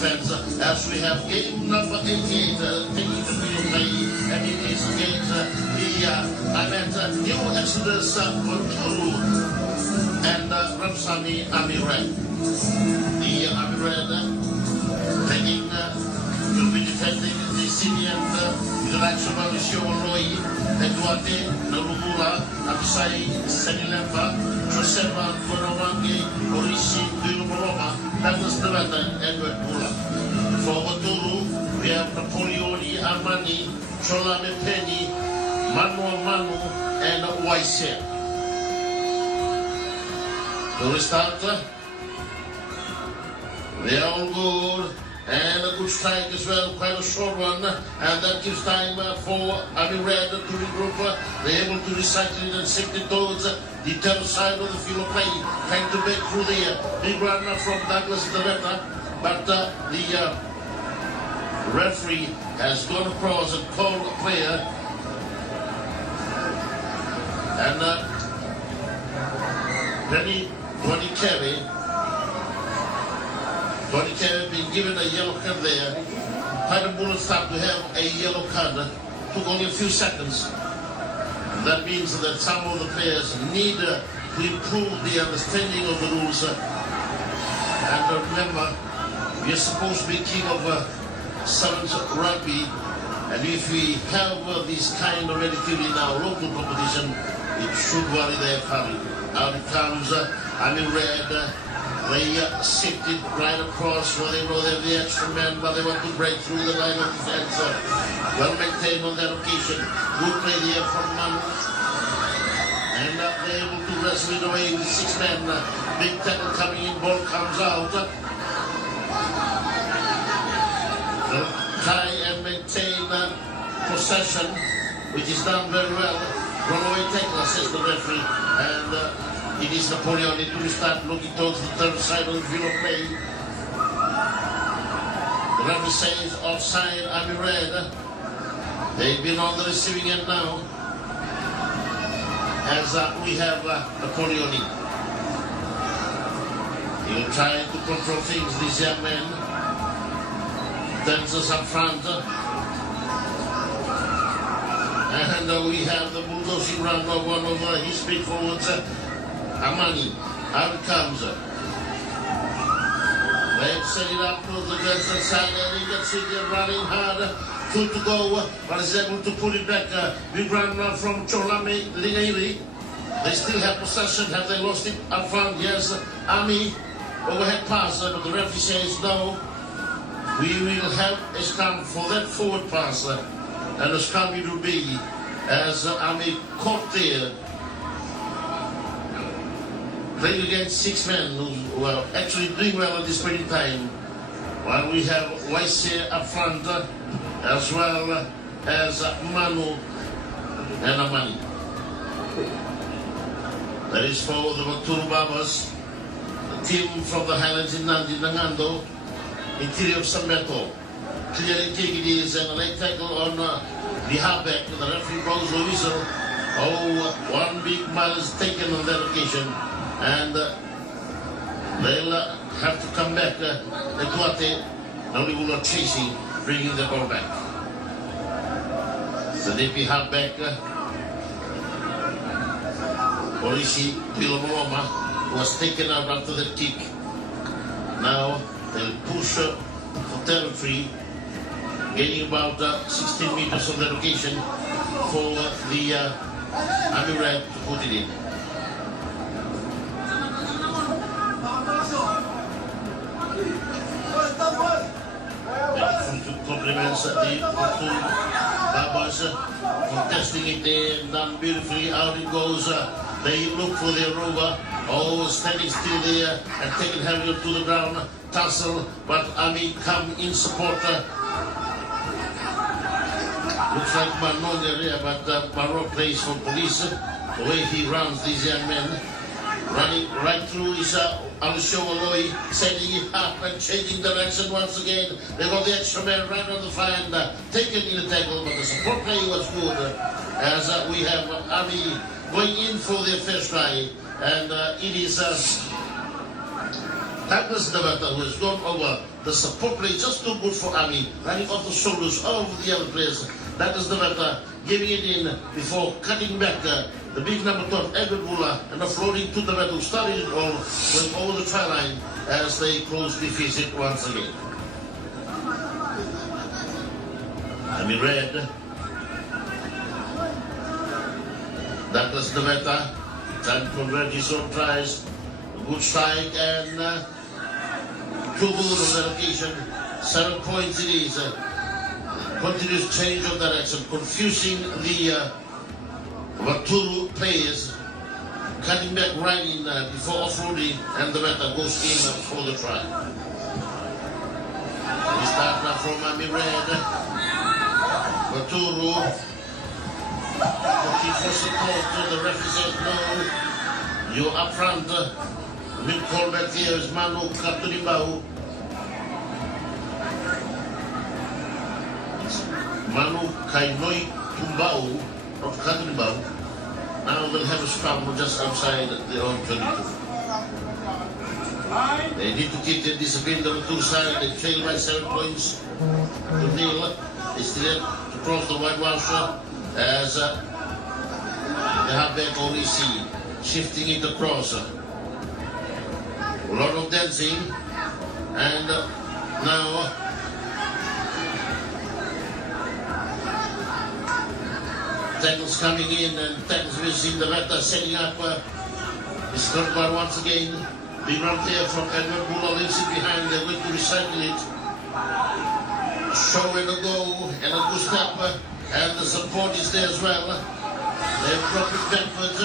defense as we have game number 88 taking the field play, and it is against the IMAT New Exodus Vaturu and Ramsami Army Red. The Army Red taking will be defending the senior international Shioloi, Eduate, Nalumula, Absai, Senilemba, Josema, Guanawangi, Orishi, Dilumoroma, Douglas Devata, Edward Mula. For Vaturu, we have Napoleoni, Armani, Cholame Penny, Manu, and Waise. So we start. They are all good. And a good strike as well, quite a short one, and that gives time for Army Red to regroup. They're able to recycle it and shift it towards the tail side of the field of play, trying to break through the big run from Douglas Deveta, but the referee has gone across and called a player, and Tony Kerry being given a yellow card there. Quite a bullet start to have a yellow card. Took only a few seconds. And that means that some of the players need to improve the understanding of the rules. And remember, we are supposed to be king of sevens rugby. And if we have this kind of attitude in our local competition, it should worry their family. Out it comes, Army Red. They shifted right across where they know they're the extra men, but they want to break through the line of defense. Well maintained on that occasion. Good play there from Manu. And they're able to wrestle it away with 6 men. Big tackle coming in, ball comes out. They'll try and maintain possession, which is done very well. Runaway tackle, says the referee. And it is Napoleon to start looking towards the third side of the field of play. The referee says offside, Army Red. They've been on the receiving end now. As we have Napoleon. He'll try to control things, this young man. Turns us up front. And we have the bulldozing run of one of his big forwards. Amani, out it comes. They set it up to the Johnson side, and he gets it running hard. 2 to go, but is able to pull it back. Big run from Cholame Lingairi. They still have possession. Have they lost it up front? Yes. Ami, overhead pass, but the referee says no. We will have a scrum for that forward pass, and the scrum it will be as Ami caught there. Playing against 6 men who are actually doing well at this point in time. While we have Waise up front, as well as Manu and Amani. That is for the Vaturu Babas, the team from the Highlands in Nandi, Nangando, interior of Sameto. Clearly taking it is a leg tackle on the halfback. The referee blows the whistle. Oh, 1 big mile is taken on that occasion. And they'll have to come back. Eduate, Nalumula chasing, bringing the ball back. The DP halfback, Orishi Dilomoroma, was taken out after that kick. Now they'll push for territory, gaining about 16 meters on that occasion for the Army Red to put it in. Compliments the Vaturu Babas for testing it there, done beautifully. Out it goes. They look for their rover. Oh, standing still there and taking heavily to the ground. Tussle, but Ami come in support. Looks like Manon there, but Maro plays for police. The way he runs, these young men. Running right through is Alishoaloi, sending it up and changing direction once again. They got the extra man right on the fly and taken in the tackle, but the support play was good. As we have Ami going in for their first try, and it is Douglas Navata, who has gone over the support play just too good for Ami, running off the shoulders of the other players. Douglas Navata giving it in before cutting back the big number 12, Edward Wula, and offloading to Navata, who started it all, going over the try line as they close deficit once again. Ami red. Douglas Navata trying to convert his own tries. Good strike and too good on that occasion. 7 points it is. Continuous change of direction, confusing the Vaturu players. Cutting back right in before offloading, and the batter goes in for the try. We start now from Ami Red. Vaturu looking for support. The referee says no. You up front. Mid call back here is Manu Katunibau. Manu Kainoi Tumbau of Katunibau. Now they'll have a scrum just outside the own 22. They need to keep their discipline on the two sides. They trail by 7 points to nil. They still have to cross the white washer as the halfback only see shifting it across. A lot of dancing, and now tackles coming in, and tackles missing. The batter setting up his third bar once again. Big run there from Edward Wula, leaves it behind. They're going to recycle it. Show and a go, and a good step, and the support is there as well. They've dropped it backwards.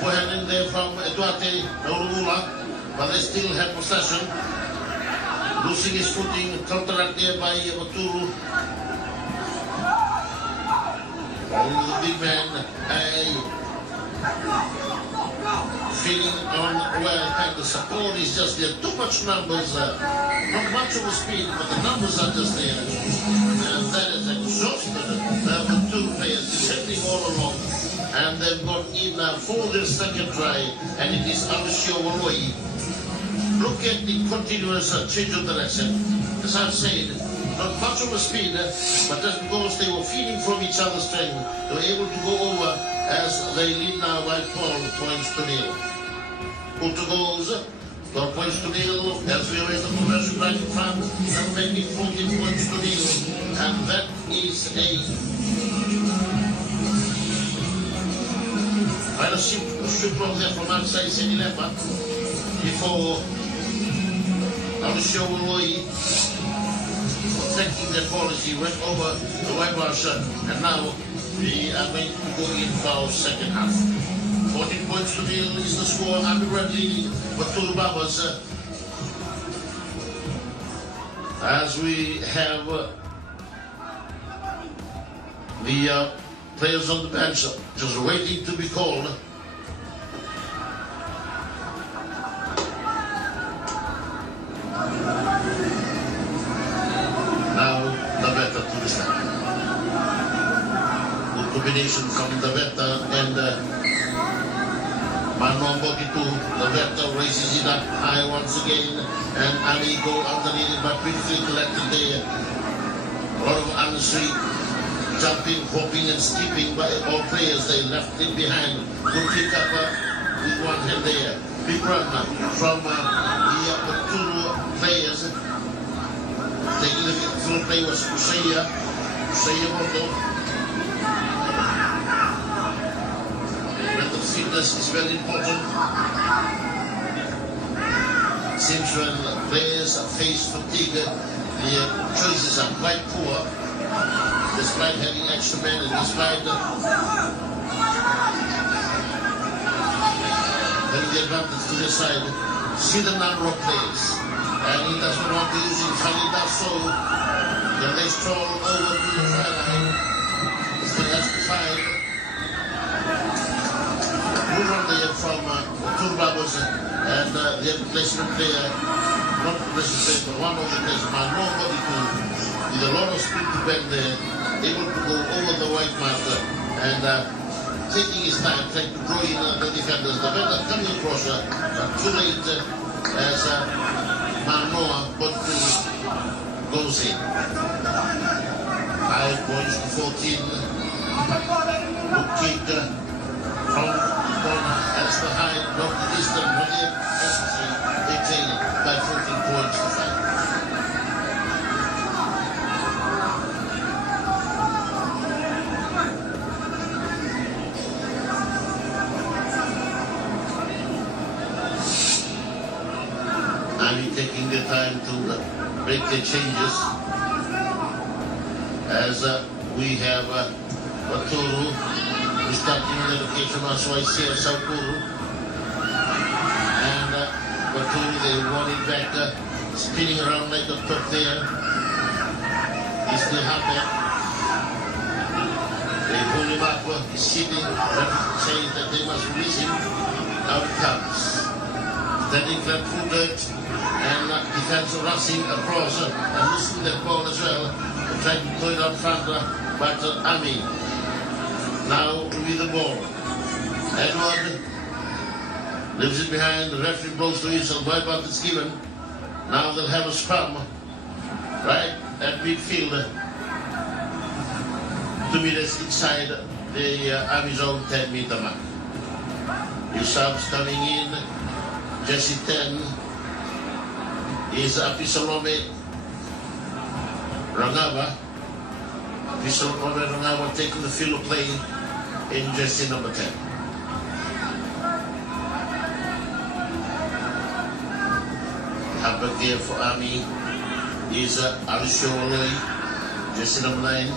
Put hand in there from Eduarte Wula. But they still have possession. Losing his footing, counteract there by Vaturu. The big man feeling on well, and the support is just there. Too much numbers, not much of a speed, but the numbers are just there. And that is exhausted. The two players defending all along. And they've gone in for their second try, and it is Alessio Waloi. Look at the continuous change of direction. As I've said, not much of a speed, but just because they were feeding from each other's strength, they were able to go over as they lead now by 12 points to nil. Puerto goes, 12 points to nil, as we are in the conversion right in front, and making 14 points to nil. And that is a quite a strip from there from outside Senilepa before Alessio Waloi protecting their policy went over the whitewasher, and now we are going to go in for our second half. 14 points to nil is the score. Ami Red leading Vaturu Babas as we have the players on the bench just waiting to be called. Now Navata to the stand. Good combination from Navata and Manon Bokitu. Navata raises it up high once again, and Ali go underneath it, but beautifully collected there. A lot of unnecessary jumping, hopping and skipping by all players. They left it behind. Good pick up with one hand there. Big run from the Vaturu players. Taking the full play was Usaya Moto. Mental fitness is very important. Seems when players face fatigue, the choices are quite poor. Despite having extra men and despite having the advantage to their side, see the number of players. And he doesn't want to use it. Finally does so. Then they stroll over to the try line. Still has to find. Good run there from Vaturu Babas and the replacement player. Not replacement player, but one of the players, nobody to, with a lot of speed to bend there, able to go over the white marker and taking his time, trying to draw in the defenders. The better coming across, too late. as Manoa Vaturu goes in. 5 points to 14. Good kick from the corner as the high northeastern William SC. They trail by 14 points to 5. Taking the time to make the changes as we have Vaturu who's starting on the location of Swaisia Saukuru and Vaturu, they want it back spinning around like a top there. He's still happy. They pull him up, he's sitting, saying that they must release him. Out it comes. Standing flat-footed and defense rushing across and losing that ball as well, trying to throw it out front, but Ami now with the ball. Edward leaves it behind, the referee blows to whistle, wipeout is given. Now they'll have a scrum right at midfield, 2 meters inside the Army's own 10-meter mark. New subs coming in. Jesse 10 is Apisalome Rangava. Apisalome Rangava taking the field of play in Jesse number 10. Halfback there for Army is Alisho Oloi, Jesse number 9.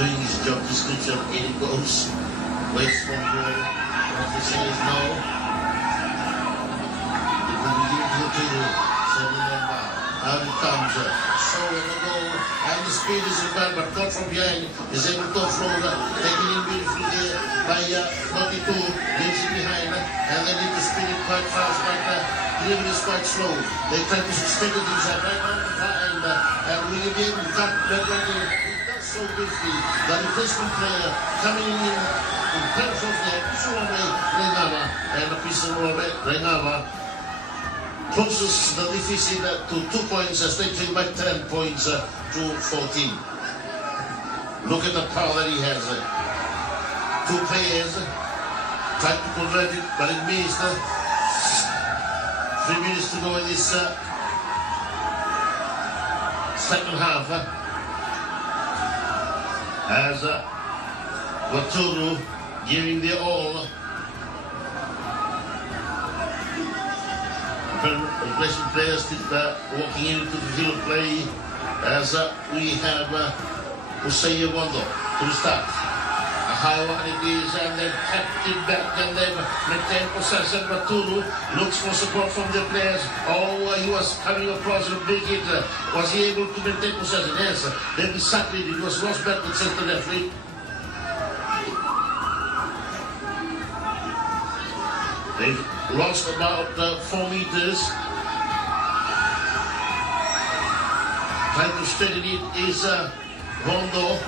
Doing his job description, in it goes, waits for the ball, referee says no. It will be given to Vaturu, sending them back. Out it comes, so on the goal, and the speed is required, but caught from behind, is able to offload, taken in beautifully there by 42, leaves it behind, and they need to spin it quite fast, but delivery is quite slow. They try to suspend it inside right on the far end, and William David cut that one so briefly. The replacement player coming in terms of the Pisolome Rengava, and the Pisolome Rengava closes the deficit to 2 points as they trail by 10 points to 14. Look at the power that he has. 2 players tried to convert it, but it missed. 3 minutes to go in this second half. As Vaturu giving their all. Replacement players walking into the field of play as we have Hussein Wondo to the start. A high one it is, and they've kept it back and they've maintained possession. Vaturu looks for support from the players. Oh, he was coming across a big hit. Was he able to maintain possession? Yes. Then exactly it was lost back to center referee. They've lost about 4 meters. Trying to steady it is Rondo.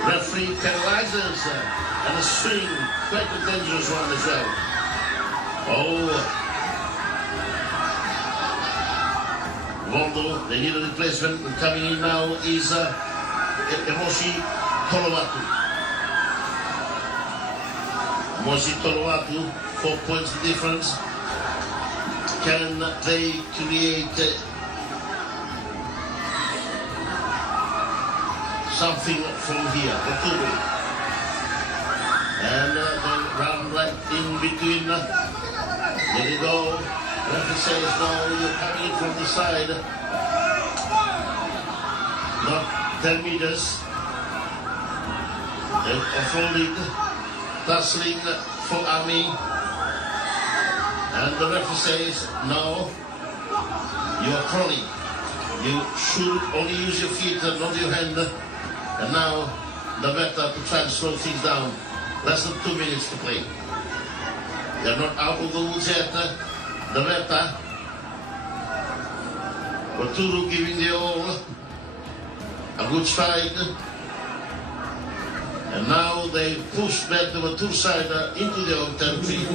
Referee penalizes and a swing, quite a dangerous one as well. Oh, Rondo, they need a replacement. Coming in now is Emoshi Tolowatu. Emoshi Tolowatu, 4 points difference. Can they create something from here? Vaturu. And then run right in between. There you go. Referee says no, you're coming in from the side. Not 10 meters. Then offloading, tussling for Ami. And the referee says no, you are crawling. You should only use your feet and not your hand. And now the better to try and slow things down. Less than 2 minutes to play. They're not out of the woods yet. The Veta. Vaturu giving the all. A good strike. And now they push back the Vaturu side into their own territory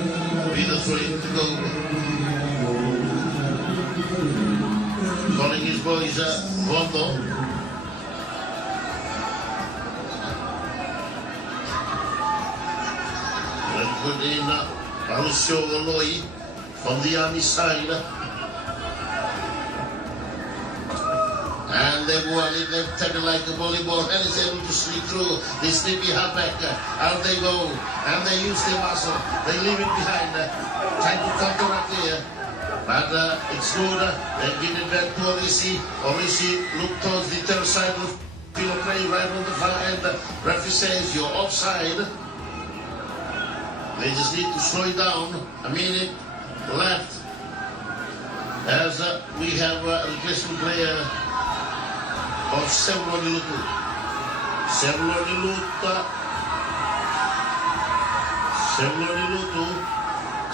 with a 3 to go. Calling his boys Voto. Then put in Mauricio Oloi from the army side. And they won it, they've taken like a volleyball and is able to sneak through the sleepy halfback. Out they go, and they use their muscle. They leave it behind, trying to counteract here. But it's good. They give it back to Orisi. Orisi look towards the third side of the field of play, right on the far end. Referee says you're offside. They just need to slow it down. A minute left. As we have a replacement player of Vaturu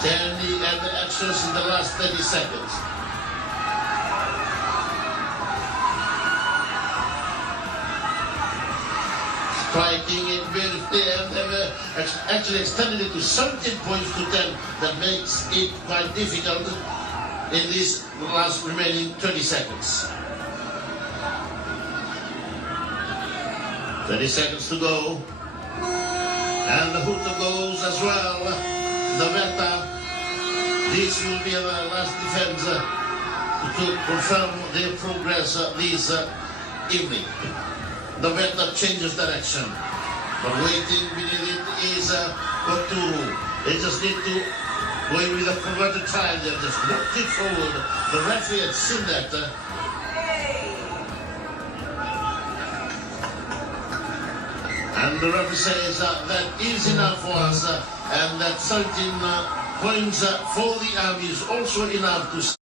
turning and the actions in the last 30 seconds. Striking it very clear, and they've actually extended it to 17 points to 10. That makes it quite difficult in these last remaining 20 seconds. 30 seconds to go. And the hooter goes as well. The Veta. This will be the last defense to confirm their progress this evening. The Veta changes direction. But waiting beneath it is Vaturu. They just need to go in with a converted trial. They're just looking forward. The referee had seen that. And the referee says that is enough for us, and that 13 points for the Army is also enough to